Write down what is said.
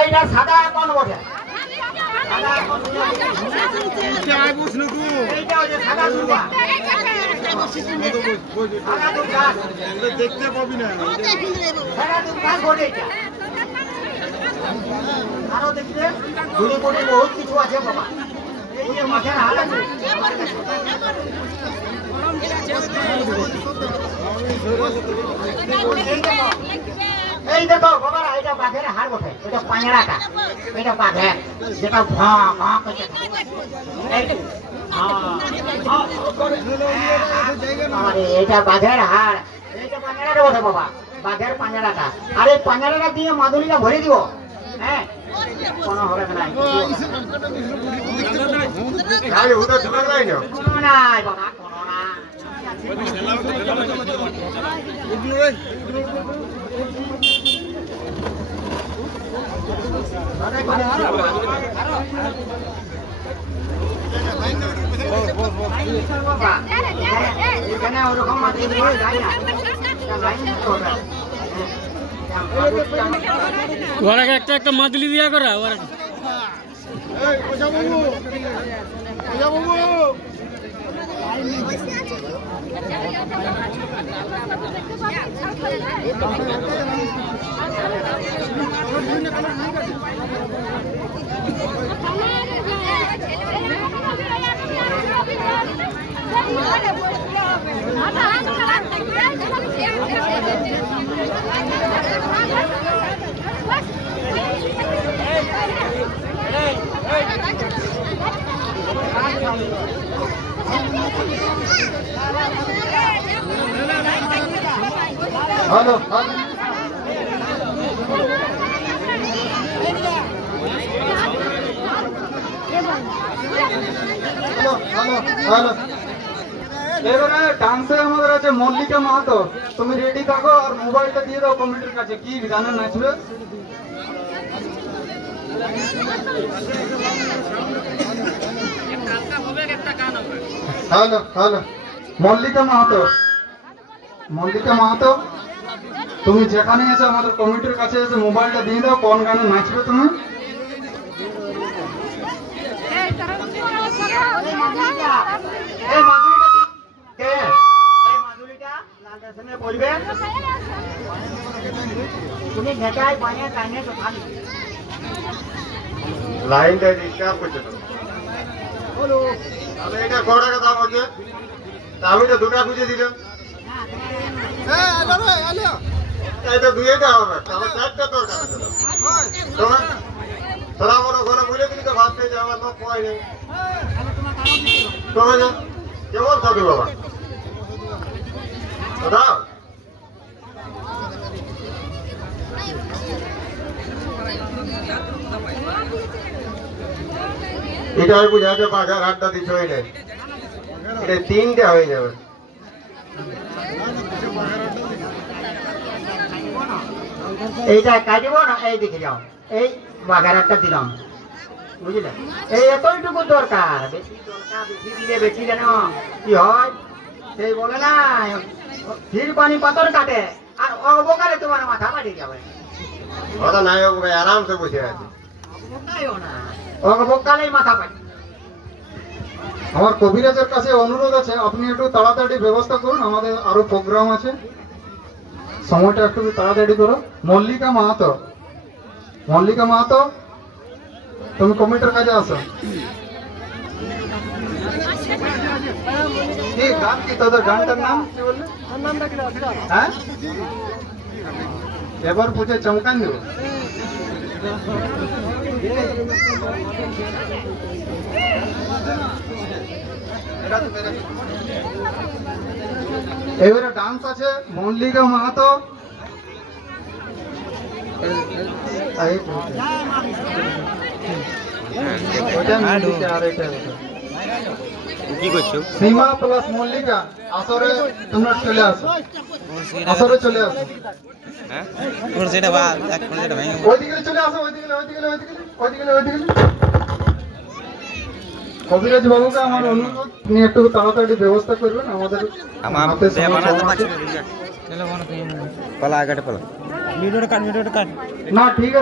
এইটা সাদা কোন বটে? দেখতে পাবি না আরো দেখবে ঘুরে ঘুরে বহুত কিছু আছে বাবা। এই যে মাঠের হাল আছে, এই দেখো বাবা, এটা বাঘের হাড় বটে, এটা পাঁজরাটা, এটা বাঘের যেটা ভাঁ ভাঁ করছে। এটা বাঘের হাড়, এইটা পাঁজরাটা বটে বাবা, বাঘের পাঁজরাটা। আর এই পাঁজরাটা দিয়ে মাদুলিটা ভরে দিব, হ্যাঁ কোনো হবে না, কোনো নাই বাবা, কোনো না। এখানে ওরকম ওরা একটা একটা মাদুলি দিয়া করা ওরা হ্যালো এবারে ডান্সে আমাদের আছে মল্লিকা মাহাতো। তুমি রেডি থাকো আর মোবাইলটা দিয়ে দাও কমিটির কাছে, কি গানে নাচবে। হ্যালো হ্যালো মল্লিকা মাহাতো, মল্লিকা মাহাতো তুমি যেখানে এসে আমাদের কমিটির কাছে এসে মোবাইলটা দিয়ে দাও, কোন গানে নাচবে তুমি। লাইনটা ডিস্টার্ব করছে তো। তাহলে এটা কড়া কথা বলছে, আমি তো দুটা খুঁজে দিলাম। এটা দুইটা হবে, তাহলে চারটা দরকার আছে। তোরা বলো ঘরে বুঝে দিলি তো ভাবতে যে আমার লোক পয় নেই। কেমন থাকবে বাবা দাদা? এটা বুঝাতে ৫,০০০ দিচ্ছ হয়ে এটা ৩টে হয়ে যাবে। এইটা কাটিব না, এই দেখে যাও, এই বাঘের একটা দিলাম, বুঝলে? এই এতটুকু দরকার, বেশি দরকার, বেশি দিলে বেশি যেন কি হয় সেই বলে না, ক্ষীর পানি পাথর কাটে, আর অবকারে তোমার মাথা পাঠিয়ে যাবে। ওটা নাই ভাই, আরামসে বসে আছে, অবকালেই মাথা পাঠি। আমার কবিরাজের কাছে অনুরোধ আছে, আপনি একটু তাড়াতাড়ি ব্যবস্থা করুন, আমাদের আরো প্রোগ্রাম আছে, সময়টা একটু তাড়াতাড়ি করো। মল্লিকা মাহাতো, মল্লিকা মাহাতো তুমি কমিটির কাজে আসো। কি গান, কি তোদের গানটার নাম কি বললে? হ্যাঁ এবার বুঝে চমকান দেবো। এবারে ডান্স আছে মল্লিকা মাহাতো। কি করছো? সীমা প্লাস মল্লিকা আসরে তোমরা চলে আসো, আসরে চলে আসো। ওইদিকে চলে আসো, কবিরাজ বাবুকে আমার অনুরোধ, নিয়ে একটু তাড়াতাড়ি ব্যবস্থা করবেন, আমাদের আমার না ঠিক আছে।